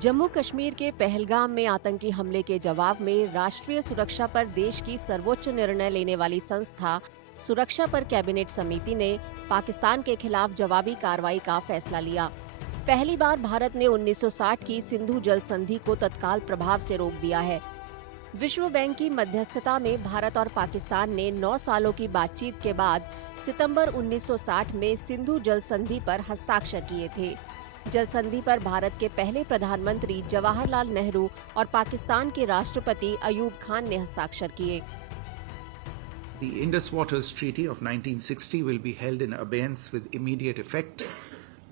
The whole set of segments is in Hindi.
जम्मू कश्मीर के पहलगाम में आतंकी हमले के जवाब में राष्ट्रीय सुरक्षा पर देश की सर्वोच्च निर्णय लेने वाली संस्था सुरक्षा पर कैबिनेट समिति ने पाकिस्तान के खिलाफ जवाबी कार्रवाई का फैसला लिया। पहली बार भारत ने 1960 की सिंधु जल संधि को तत्काल प्रभाव से रोक दिया है। विश्व बैंक की मध्यस्थता में भारत और पाकिस्तान ने 9 सालों की बातचीत के बाद सितंबर 1960 में सिंधु जल संधि पर हस्ताक्षर किए थे। जल संधि पर भारत के पहले प्रधानमंत्री जवाहरलाल नेहरू और पाकिस्तान के राष्ट्रपति अयूब खान ने हस्ताक्षर किए। The Indus Waters Treaty of 1960 will be held in abeyance with immediate effect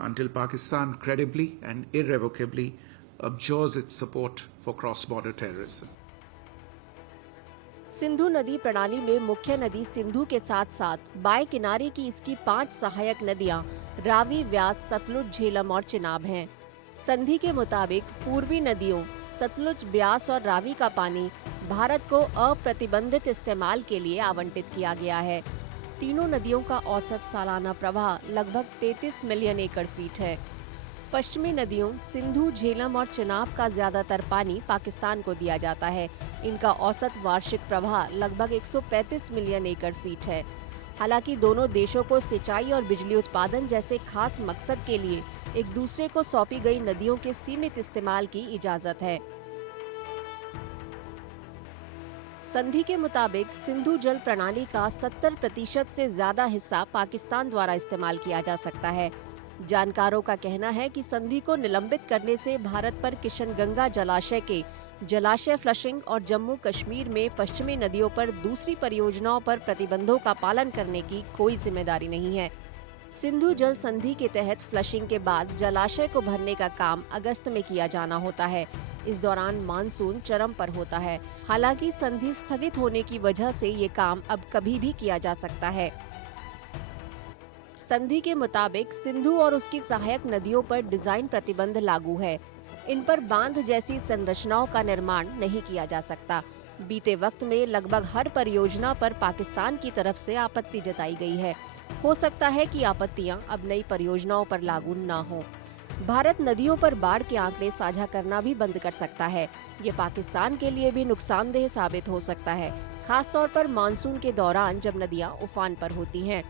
until Pakistan credibly and irrevocably abjures its support for cross-border terrorism. Sindhu नदी प्रणाली में मुख्य नदी सिंधु के साथ साथ बाएं किनारे की इसकी 5 सहायक नदियां रावी, व्यास, सतलुज, झेलम और चिनाब हैं। संधि के मुताबिक पूर्वी नदियों सतलुज, ब्यास और रावी का पानी भारत को अप्रतिबंधित इस्तेमाल के लिए आवंटित किया गया है। तीनों नदियों का औसत सालाना प्रवाह लगभग 33 मिलियन एकड़ फीट है। पश्चिमी नदियों सिंधु, झेलम और चिनाब का ज्यादातर पानी पाकिस्तान को दिया जाता है। इनका औसत वार्षिक प्रवाह लगभग 135 मिलियन एकड़ फीट है। हालांकि दोनों देशों को सिंचाई और बिजली उत्पादन जैसे खास मकसद के लिए एक दूसरे को सौंपी गई नदियों के सीमित इस्तेमाल की इजाजत है। संधि के मुताबिक सिंधु जल प्रणाली का 70% से ज्यादा हिस्सा पाकिस्तान द्वारा इस्तेमाल किया जा सकता है। जानकारों का कहना है कि संधि को निलंबित करने से भारत पर किशनगंगा जलाशय के जलाशय फ्लशिंग और जम्मू कश्मीर में पश्चिमी नदियों पर दूसरी परियोजनाओं पर प्रतिबंधों का पालन करने की कोई जिम्मेदारी नहीं है। सिंधु जल संधि के तहत फ्लशिंग के बाद जलाशय को भरने का काम अगस्त में किया जाना होता है। इस दौरान मानसून चरम पर होता है। हालांकि संधि स्थगित होने की वजह से ये काम अब कभी भी किया जा सकता है। संधि के मुताबिक सिंधु और उसकी सहायक नदियों पर डिजाइन प्रतिबंध लागू है। इन पर बांध जैसी संरचनाओं का निर्माण नहीं किया जा सकता। बीते वक्त में लगभग हर परियोजना पर पाकिस्तान की तरफ से आपत्ति जताई गई है। हो सकता है कि आपत्तियां अब नई परियोजनाओं पर लागू न हो। भारत नदियों पर बाढ़ के आंकड़े साझा करना भी बंद कर सकता है। ये पाकिस्तान के लिए भी नुकसानदेह साबित हो सकता है, खास तौर पर मानसून के दौरान जब नदियां उफान पर होती हैं।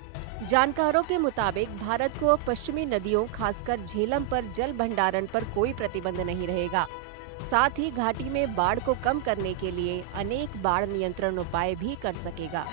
जानकारों के मुताबिक भारत को पश्चिमी नदियों खासकर झेलम पर जल भंडारण पर कोई प्रतिबंध नहीं रहेगा। साथ ही घाटी में बाढ़ को कम करने के लिए अनेक बाढ़ नियंत्रण उपाय भी कर सकेगा।